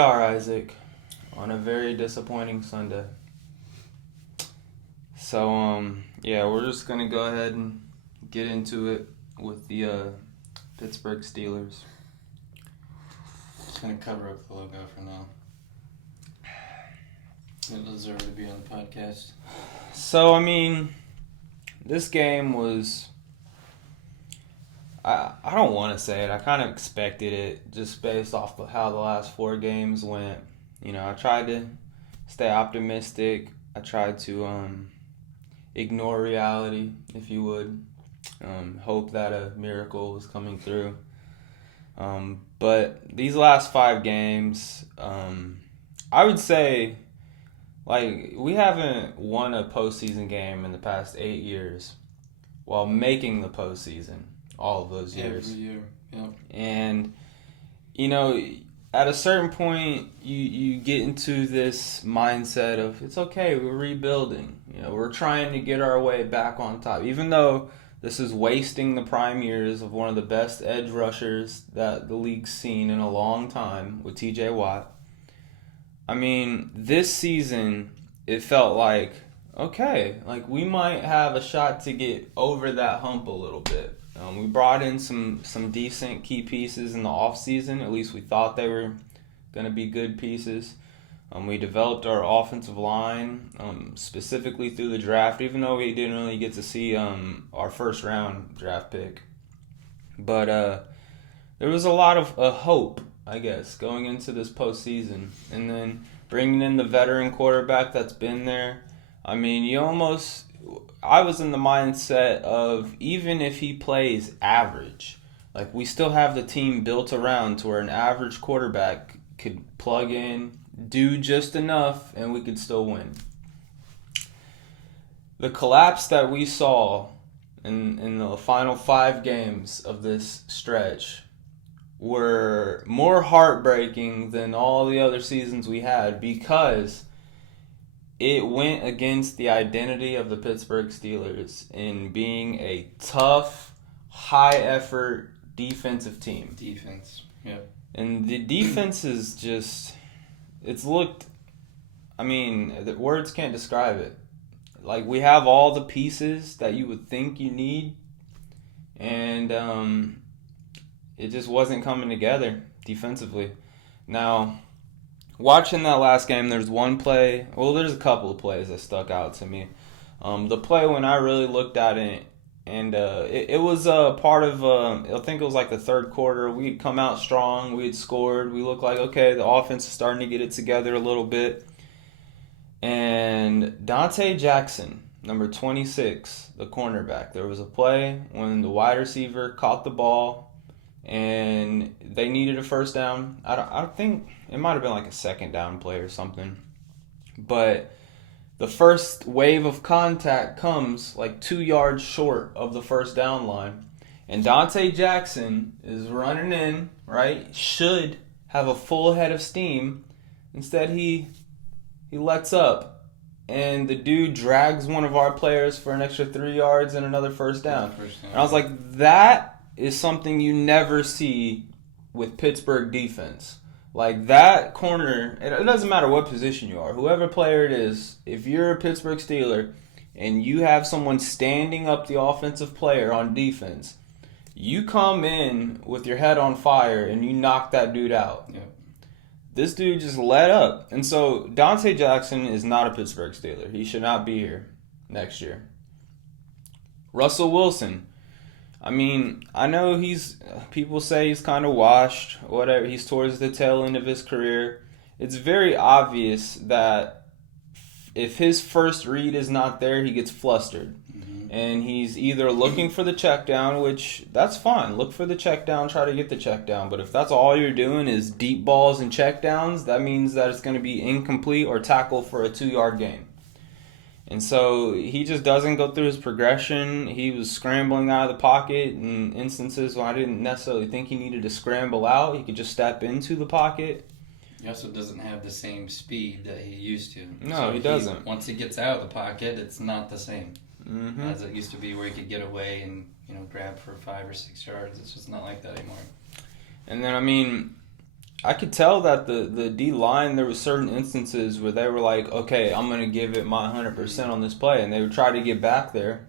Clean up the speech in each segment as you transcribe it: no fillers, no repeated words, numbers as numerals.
are, Isaac, on a very disappointing Sunday. So, yeah, we're just going to go ahead and get into it with the Pittsburgh Steelers. Just going to cover up the logo for now. It deserves to be on the podcast. So, I mean, this game was... I don't want to say it. I kind of expected it just based off of how the last 4 games went. You know, I tried to stay optimistic. I tried to ignore reality, if you would. Hope that a miracle was coming through. But these last 5 games, I would say, like, we haven't won a postseason game in the past 8 years while making the postseason. All of those years. Every year, yeah. And, you know, at a certain point, you get into this mindset of, it's okay, we're rebuilding. You know, we're trying to get our way back on top. Even though this is wasting the prime years of one of the best edge rushers that the league's seen in a long time with TJ Watt. I mean, this season, it felt like, okay, like we might have a shot to get over that hump a little bit. We brought in some decent key pieces in the offseason. At least we thought they were going to be good pieces. We developed our offensive line specifically through the draft, even though we didn't really get to see our first-round draft pick. But there was a lot of hope, I guess, going into this postseason. And then bringing in the veteran quarterback that's been there. I mean, I was in the mindset of even if he plays average, like we still have the team built around to where an average quarterback could plug in, do just enough, and we could still win. The collapse that we saw in the final 5 games of this stretch were more heartbreaking than all the other seasons we had because it went against the identity of the Pittsburgh Steelers in being a tough, high-effort defensive team. Defense, yeah. And the defense is just, it's looked, I mean, the words can't describe it. Like, we have all the pieces that you would think you need, and it just wasn't coming together defensively. Now, watching that last game, there's one play, well, there's a couple of plays that stuck out to me. The play when I really looked at it, and it was part of, I think it was like the third quarter. We had come out strong. We had scored. We looked like, okay, the offense is starting to get it together a little bit. And Dante Jackson, number 26, the cornerback, there was a play when the wide receiver caught the ball, and they needed a first down. I think it might have been like a second down play or something. But the first wave of contact comes like 2 yards short of the first down line. And Dante Jackson is running in, right? Should have a full head of steam. Instead, he lets up. And the dude drags one of our players for an extra 3 yards and another first down. And I was like, that is something you never see with Pittsburgh defense. Like, that corner, it doesn't matter what position you are. Whoever player it is, if you're a Pittsburgh Steeler and you have someone standing up the offensive player on defense, you come in with your head on fire and you knock that dude out. Yeah. This dude just let up. And so Dante Jackson is not a Pittsburgh Steeler. He should not be here next year. Russell Wilson. I mean, I know people say he's kind of washed, whatever. He's towards the tail end of his career. It's very obvious that if his first read is not there, he gets flustered. Mm-hmm. And he's either looking for the check down, which that's fine. Look for the check down, try to get the check down. But if that's all you're doing is deep balls and check downs, that means that it's going to be incomplete or tackle for a 2-yard gain. And so he just doesn't go through his progression. He was scrambling out of the pocket in instances when I didn't necessarily think he needed to scramble out. He could just step into the pocket. He also doesn't have the same speed that he used to. No, so he doesn't. Once he gets out of the pocket, it's not the same as it used to be where he could get away and grab for 5 or 6 yards. It's just not like that anymore. And then, I mean, I could tell that the D line, there was certain instances where they were like, okay, I'm gonna give it my 100% on this play, and they would try to get back there,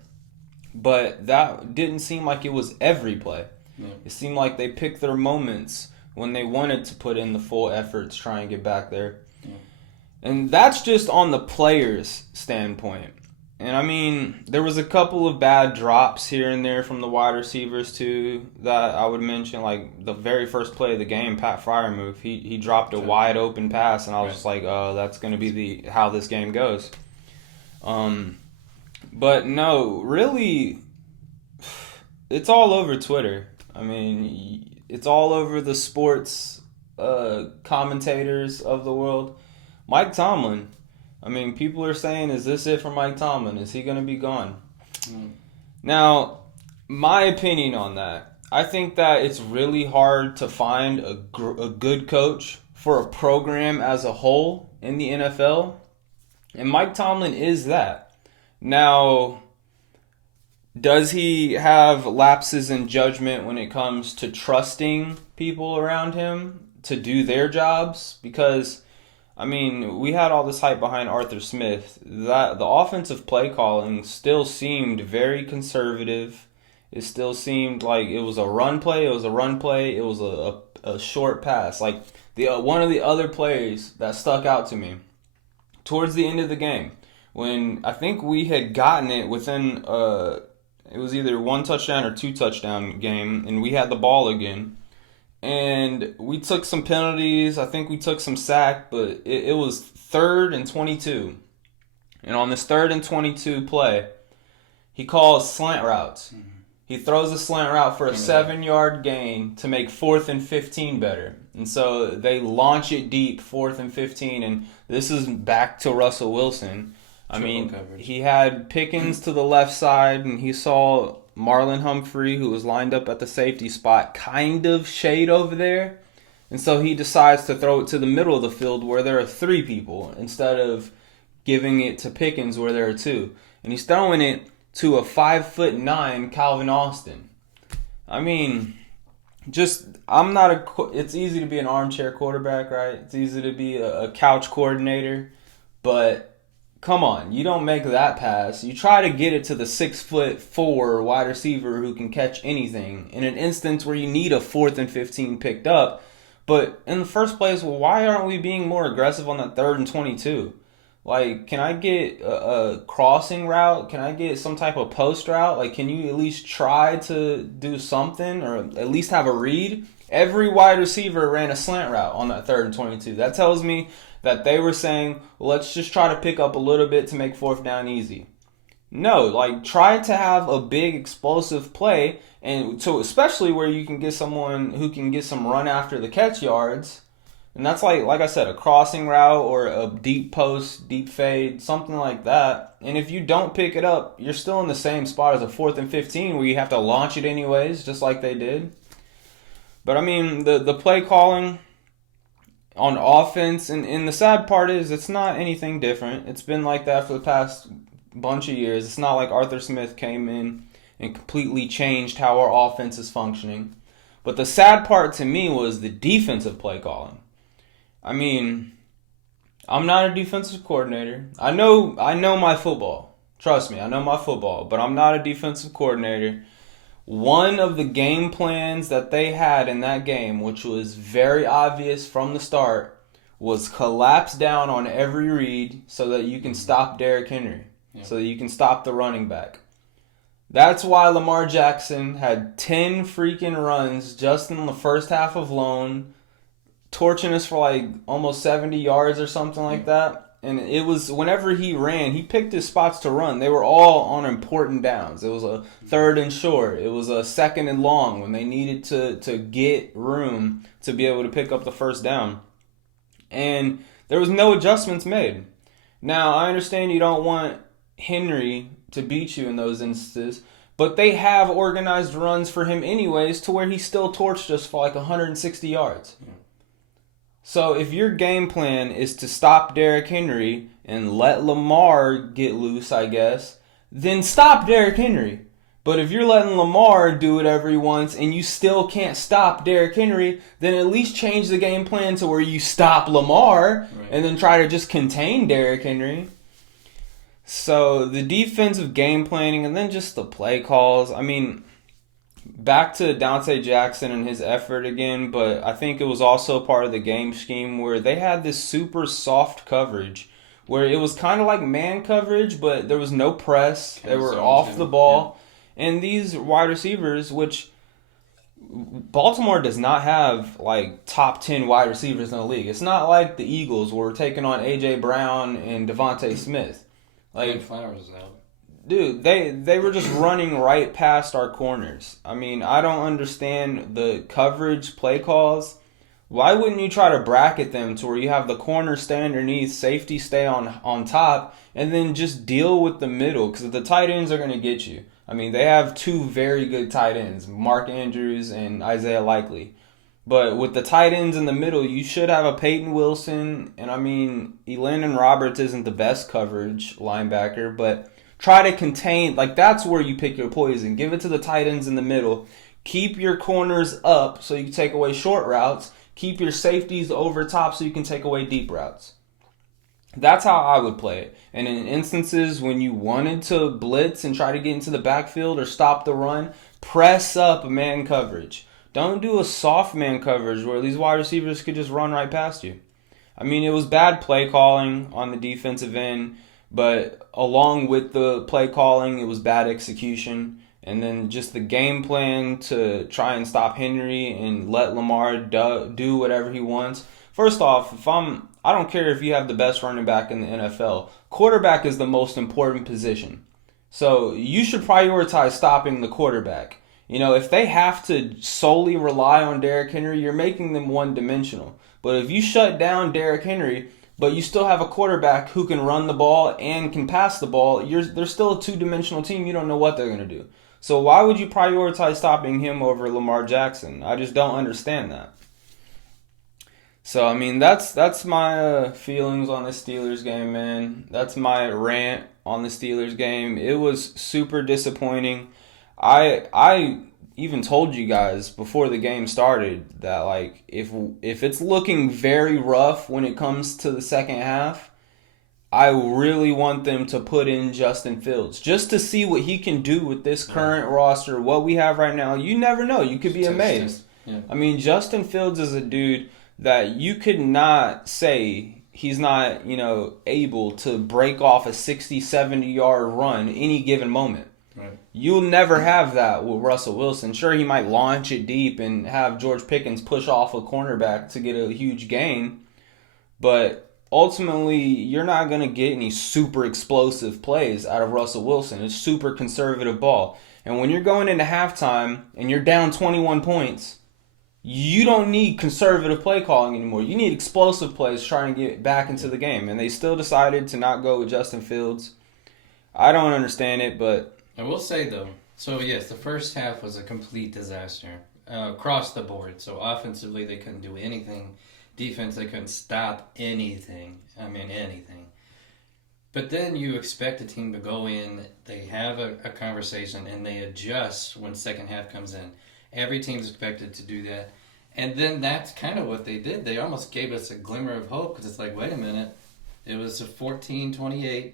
but that didn't seem like it was every play. Yeah. It seemed like they picked their moments when they wanted to put in the full effort to try and get back there. Yeah. And that's just on the players' standpoint. And I mean, there was a couple of bad drops here and there from the wide receivers too that I would mention. Like the very first play of the game, Pat Freiermuth, he dropped a wide open pass, and I was just like, oh, that's going to be how this game goes. But no, really, it's all over Twitter. I mean, it's all over the sports commentators of the world. Mike Tomlin. I mean, people are saying, is this it for Mike Tomlin? Is he going to be gone? Now, my opinion on that, I think that it's really hard to find a good coach for a program as a whole in the NFL. And Mike Tomlin is that. Now, does he have lapses in judgment when it comes to trusting people around him to do their jobs? Because I mean, we had all this hype behind Arthur Smith. That the offensive play calling still seemed very conservative. It still seemed like it was a run play. It was a run play. It was a short pass. Like one of the other plays that stuck out to me towards the end of the game, when I think we had gotten it within it was either 1 touchdown or 2 touchdown game, and we had the ball again. And we took some penalties. I think we took some sack, but it was 3rd and 22. And on this 3rd and 22 play, he calls slant routes. Mm-hmm. He throws a slant route for a 7-yard gain to make 4th and 15 better. And so they launch it deep, 4th and 15. And this is back to Russell Wilson. I mean, coverage. He had Pickens to the left side, and he saw Marlon Humphrey, who was lined up at the safety spot, kind of shade over there. And so he decides to throw it to the middle of the field where there are 3 people instead of giving it to Pickens where there are 2. And he's throwing it to a 5'9" Calvin Austin. I mean, it's easy to be an armchair quarterback, right? It's easy to be a couch coordinator, but come on, you don't make that pass. You try to get it to the 6'4" wide receiver who can catch anything in an instance where you need a 4th and 15 picked up. But in the first place, well, why aren't we being more aggressive on that 3rd and 22? Like, can I get a crossing route? Can I get some type of post route? Like, can you at least try to do something or at least have a read? Every wide receiver ran a slant route on that 3rd and 22. That tells me that they were saying, well, let's just try to pick up a little bit to make 4th down easy. No, like try to have a big explosive play, and so especially where you can get someone who can get some run after the catch yards, and that's like I said, a crossing route or a deep post, deep fade, something like that. And if you don't pick it up, you're still in the same spot as a 4th and 15 where you have to launch it anyways, just like they did. But I mean, the play calling on offense, and the sad part is it's not anything different. It's been like that for the past bunch of years. It's not like Arthur Smith came in and completely changed how our offense is functioning. But the sad part to me was the defensive play calling. I mean, I'm not a defensive coordinator. I know my football. Trust me, I know my football, but I'm not a defensive coordinator. One of the game plans that they had in that game, which was very obvious from the start, was collapse down on every read so that you can stop Derrick Henry, so that you can stop the running back. That's why Lamar Jackson had 10 freaking runs just in the first half alone, torching us for like almost 70 yards or something like that. And it was, whenever he ran, he picked his spots to run. They were all on important downs. It was a 3rd and short. It was a 2nd and long when they needed to get room to be able to pick up the first down. And there was no adjustments made. Now, I understand you don't want Henry to beat you in those instances, but they have organized runs for him anyways to where he still torched us for like 160 yards. Yeah. So if your game plan is to stop Derrick Henry and let Lamar get loose, I guess, then stop Derrick Henry. But if you're letting Lamar do whatever he wants and you still can't stop Derrick Henry, then at least change the game plan to where you stop Lamar and then try to just contain Derrick Henry. So the defensive game planning and then just the play calls. I mean, back to Dante Jackson and his effort again, but I think it was also part of the game scheme where they had this super soft coverage where it was kind of like man coverage, but there was no press. They were off the ball. Yeah. And these wide receivers, which Baltimore does not have like top 10 wide receivers in the league. It's not like the Eagles were taking on A.J. Brown and Devontae Smith. Like Flowers is out. Dude, they were just running right past our corners. I mean, I don't understand the coverage play calls. Why wouldn't you try to bracket them to where you have the corner stay underneath, safety stay on top, and then just deal with the middle? Because the tight ends are going to get you. I mean, they have two very good tight ends, Mark Andrews and Isaiah Likely. But with the tight ends in the middle, you should have a Peyton Wilson. And I mean, Elandon Roberts isn't the best coverage linebacker, but try to contain, like that's where you pick your poison. Give it to the tight ends in the middle. Keep your corners up so you can take away short routes. Keep your safeties over top so you can take away deep routes. That's how I would play it. And in instances when you wanted to blitz and try to get into the backfield or stop the run, press up man coverage. Don't do a soft man coverage where these wide receivers could just run right past you. I mean, it was bad play calling on the defensive end, but along with the play calling, it was bad execution. And then just the game plan to try and stop Henry and let Lamar do whatever he wants. First off, I don't care if you have the best running back in the NFL. Quarterback is the most important position. So you should prioritize stopping the quarterback. You know, if they have to solely rely on Derrick Henry, you're making them one-dimensional. But if you shut down Derrick Henry, but you still have a quarterback who can run the ball and can pass the ball, they're still a two-dimensional team. You don't know what they're going to do. So why would you prioritize stopping him over Lamar Jackson? I just don't understand that. So, I mean, that's my feelings on the Steelers game, man. That's my rant on the Steelers game. It was super disappointing. I even told you guys before the game started that, like, if it's looking very rough when it comes to the second half, I really want them to put in Justin Fields just to see what he can do with this current roster, what we have right now. You never know. You could be amazed. Yeah. I mean, Justin Fields is a dude that you could not say he's not, able to break off a 60, 70-yard run any given moment. Right. You'll never have that with Russell Wilson. Sure, he might launch it deep and have George Pickens push off a cornerback to get a huge gain, but ultimately, you're not going to get any super explosive plays out of Russell Wilson. It's super conservative ball. And when you're going into halftime and you're down 21 points, you don't need conservative play calling anymore. You need explosive plays trying to get back into the game. And they still decided to not go with Justin Fields. I don't understand it, but I will say, though, so yes, the first half was a complete disaster across the board. So offensively, they couldn't do anything. Defense, they couldn't stop anything. I mean, anything. But then you expect a team to go in, they have a conversation, and they adjust when second half comes in. Every team's expected to do that. And then that's kind of what they did. They almost gave us a glimmer of hope because it's like, wait a minute. It was a 14-28,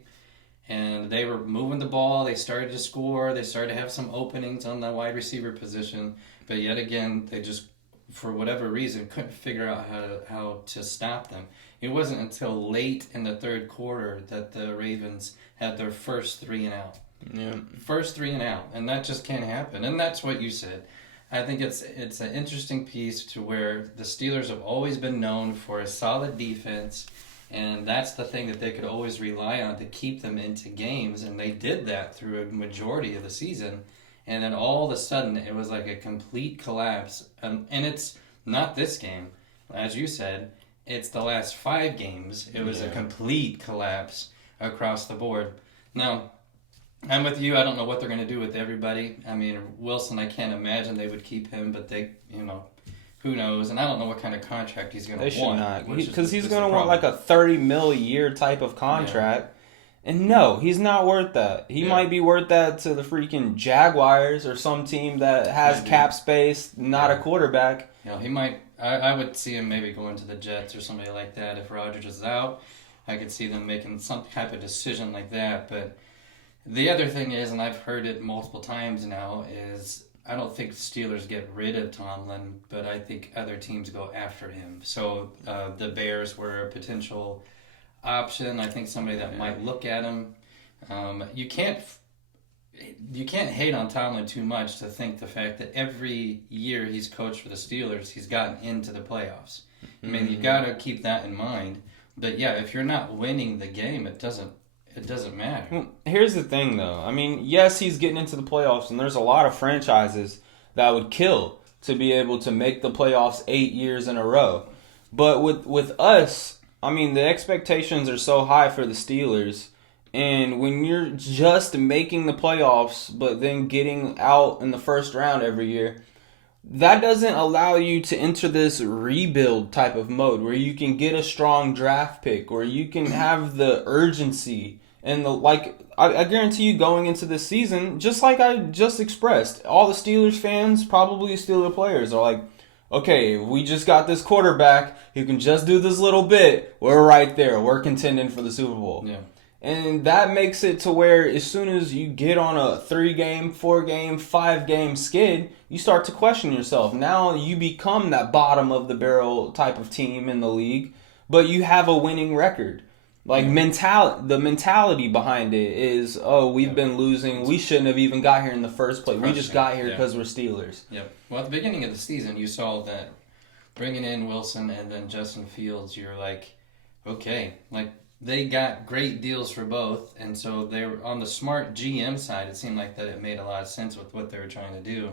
and they were moving the ball. They started to score. They started to have some openings on the wide receiver position. But yet again, they just, for whatever reason, couldn't figure out how to stop them. It wasn't until late in the third quarter that the Ravens had their first 3 and out. Yeah. First 3 and out, and that just can't happen. And that's what you said. I think it's an interesting piece to where the Steelers have always been known for a solid defense, and that's the thing that they could always rely on to keep them into games, and they did that through a majority of the season. And then all of a sudden, it was like a complete collapse. And it's not this game. As you said, it's the last 5 games. It was a complete collapse across the board. Now, I'm with you. I don't know what they're going to do with everybody. I mean, Wilson, I can't imagine they would keep him, but they, who knows? And I don't know what kind of contract he's going to want. They should not. Because he's going to want like a $30 million a year type of contract. And no, he's not worth that. He Yeah. might be worth that to the freaking Jaguars or some team that has Maybe. cap space, not a Yeah. quarterback. You know, he might. I would see him maybe going to the Jets or somebody like that if Rodgers is out. I could see them making some type of decision like that. But the other thing is, and I've heard it multiple times now, is I don't think Steelers get rid of Tomlin, but I think other teams go after him. So the Bears were a potential option. I think somebody that might look at him. You can't hate on Tomlin too much to think the fact that every year he's coached for the Steelers, he's gotten into the playoffs. I mean, you got to keep that in mind. But yeah, if you're not winning the game, it doesn't matter. Well, here's the thing, though. I mean, yes, he's getting into the playoffs, and there's a lot of franchises that would kill to be able to make the playoffs 8 years in a row. But with us, I mean, the expectations are so high for the Steelers. And when you're just making the playoffs, but then getting out in the first round every year, that doesn't allow you to enter this rebuild type of mode where you can get a strong draft pick, where you can have the urgency and the like. I guarantee you going into this season, just like I just expressed, all the Steelers fans, probably Steelers players, are like, okay, we just got this quarterback who can just do this little bit. We're right there. We're contending for the Super Bowl. Yeah. And that makes it to where as soon as you get on a 3-game, 4-game, 5-game skid, you start to question yourself. Now you become that bottom of the barrel type of team in the league, but you have a winning record. Like the mentality behind it is, oh, we've been losing. We shouldn't have even got here in the first place. We just got here because we're Steelers. Yep. Well, at the beginning of the season, you saw that bringing in Wilson and then Justin Fields, you're like, okay, like they got great deals for both, and so they were on the smart GM side. It seemed like that it made a lot of sense with what they were trying to do.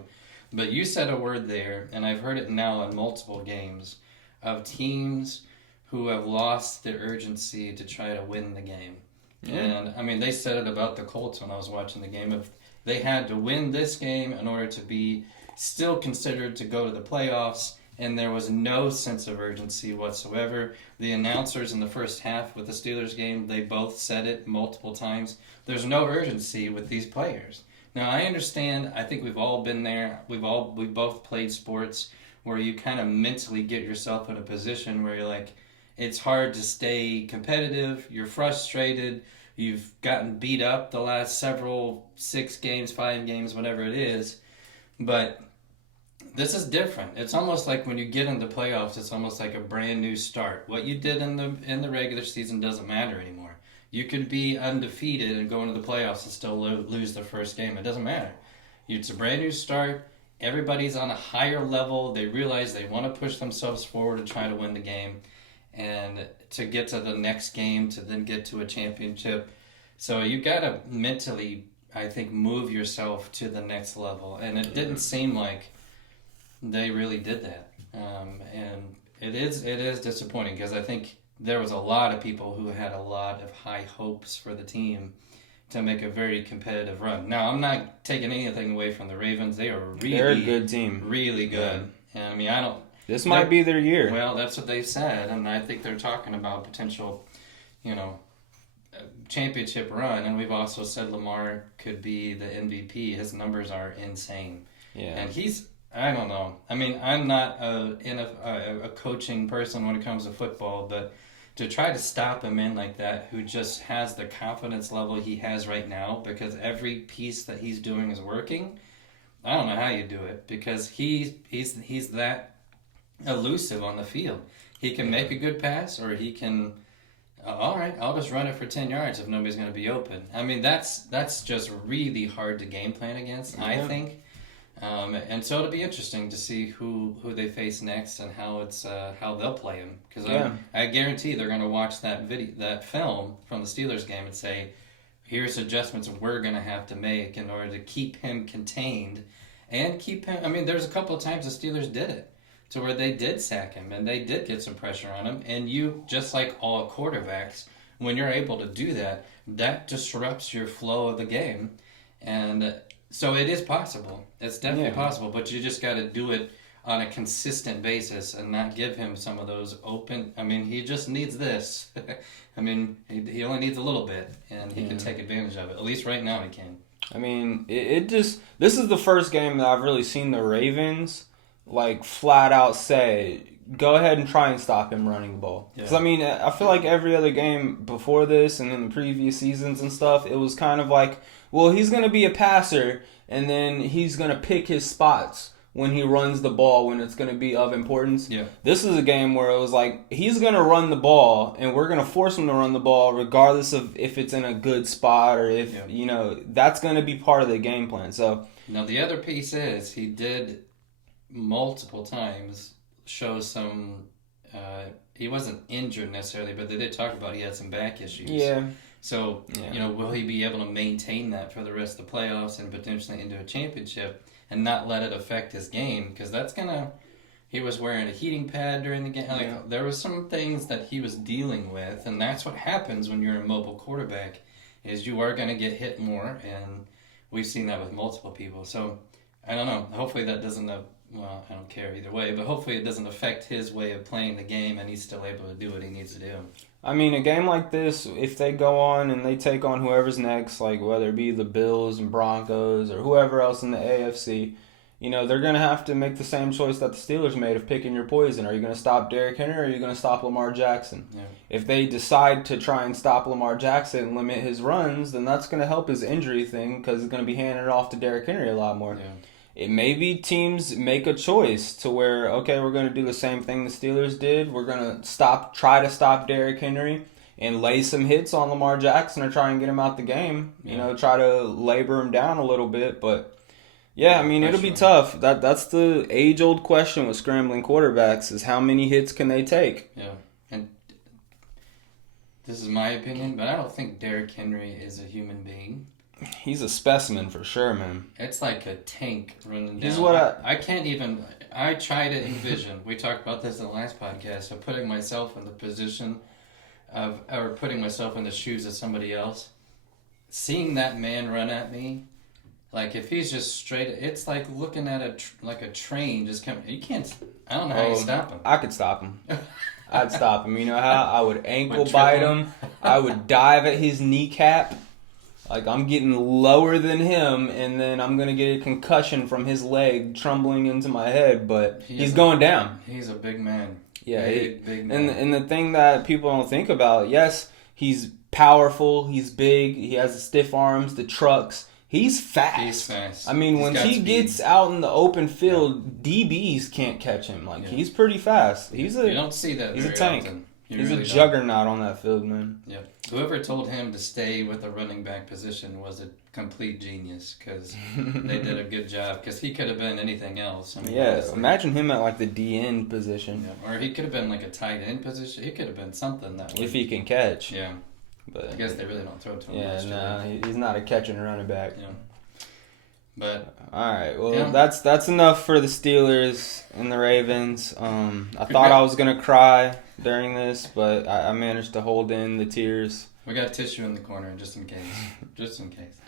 But you said a word there, and I've heard it now in multiple games of teams who have lost the urgency to try to win the game. Yeah. And I mean, they said it about the Colts when I was watching the game. If they had to win this game in order to be still considered to go to the playoffs, and there was no sense of urgency whatsoever. The announcers in the first half with the Steelers game, they both said it multiple times. There's no urgency with these players. Now, I understand. I think we've all been there. We've both played sports where you kind of mentally get yourself in a position where you're like, it's hard to stay competitive. You're frustrated. You've gotten beat up the last 6 games, 5 games, whatever it is. But this is different. It's almost like when you get into playoffs, it's almost like a brand new start. What you did in the regular season doesn't matter anymore. You could be undefeated and go into the playoffs and still lose the first game. It doesn't matter. It's a brand new start. Everybody's on a higher level. They realize they want to push themselves forward and try to win the game and to get to the next game, to then get to a championship. So you got to mentally, I think, move yourself to the next level. And it didn't seem like they really did that. And it is disappointing because I think there was a lot of people who had a lot of high hopes for the team to make a very competitive run. Now, I'm not taking anything away from the Ravens. They're a good team. Really good. Yeah. And I mean, this might be their year. Well, that's what they said, and I think they're talking about potential, championship run. And we've also said Lamar could be the MVP. His numbers are insane. Yeah. And I don't know. I mean, I'm not a coaching person when it comes to football, but to try to stop a man like that who just has the confidence level he has right now because every piece that he's doing is working, I don't know how you do it because he's that elusive on the field. He can make a good pass or he can, all right, I'll just run it for 10 yards if nobody's going to be open. I mean, that's just really hard to game plan against, I think. And so it'll be interesting to see who they face next and how they'll play him because I guarantee they're going to watch that film from the Steelers game and say, here's adjustments we're going to have to make in order to keep him contained and keep him. I mean, there's a couple of times the Steelers did it to where they did sack him and they did get some pressure on him. And you, just like all quarterbacks, when you're able to do that, that disrupts your flow of the game. And so it is possible. It's definitely possible, but you just got to do it on a consistent basis and not give him some of those open. I mean, he just needs this. I mean, he only needs a little bit, and he can take advantage of it. At least right now he can. I mean, it just, this is the first game that I've really seen the Ravens like flat out say, go ahead and try and stop him running the ball. Because, I mean, I feel like every other game before this and in the previous seasons and stuff, it was kind of like, well, he's going to be a passer, and then he's going to pick his spots when he runs the ball when it's going to be of importance. Yeah. This is a game where it was like, he's going to run the ball, and we're going to force him to run the ball regardless of if it's in a good spot or if, you know, that's going to be part of the game plan. So now the other piece is he did multiple times show some, he wasn't injured necessarily, but they did talk about he had some back issues. Yeah. So, you know, will he be able to maintain that for the rest of the playoffs and potentially into a championship and not let it affect his game? Because that's going to... He was wearing a heating pad during the game. Like, there was some things that he was dealing with, and that's what happens when you're a mobile quarterback, is you are going to get hit more, and we've seen that with multiple people. So, I don't know. Hopefully that doesn't... Well, I don't care either way, but hopefully it doesn't affect his way of playing the game, and he's still able to do what he needs to do. I mean, a game like this, if they go on and they take on whoever's next, like whether it be the Bills and Broncos or whoever else in the AFC, you know, they're going to have to make the same choice that the Steelers made of picking your poison. Are you going to stop Derrick Henry or are you going to stop Lamar Jackson? Yeah. If they decide to try and stop Lamar Jackson and limit his runs, then that's going to help his injury thing because it's going to be handing it off to Derrick Henry a lot more. Yeah. It maybe teams make a choice to where, okay, we're going to do the same thing the Steelers did. We're going to try to stop Derrick Henry and lay some hits on Lamar Jackson or try and get him out the game. You know, try to labor him down a little bit. But, yeah, I mean, it'll be tough. That's the age-old question with scrambling quarterbacks is how many hits can they take? Yeah, and this is my opinion, but I don't think Derrick Henry is a human being. He's a specimen for sure, man. It's like a tank running down. He's what I can't even... I try to envision, we talked about this in the last podcast, of putting myself in the position of... or putting myself in the shoes of somebody else. Seeing that man run at me, like if he's just straight... It's like looking at a train just coming... You can't... I don't know how you stop him. I could stop him. I'd stop him. You know how? I would ankle bite him. I would dive at his kneecap. Like, I'm getting lower than him, and then I'm going to get a concussion from his leg trembling into my head, but he's going down. He's a big man. Yeah. Big man. And the thing that people don't think about, yes, he's powerful, he's big, he has the stiff arms, the trucks. He's fast. He's fast. I mean, when he gets out in the open field, DBs can't catch him. Like, he's pretty fast. You don't see that He's very a tank. often. He's a juggernaut on that field, man. Yeah. Whoever told him to stay with the running back position was a complete genius because they did a good job because he could have been anything else. I mean, imagine him at like the D-end position. Yeah. Or he could have been like a tight end position. He could have been something that if he can catch. Yeah. But I guess they really don't throw to him. Yeah, no, he's not a catching running back. Yeah. But all right, well, that's enough for the Steelers and the Ravens. I thought I was gonna cry during this, but I managed to hold in the tears. We got tissue in the corner just in case. Just in case.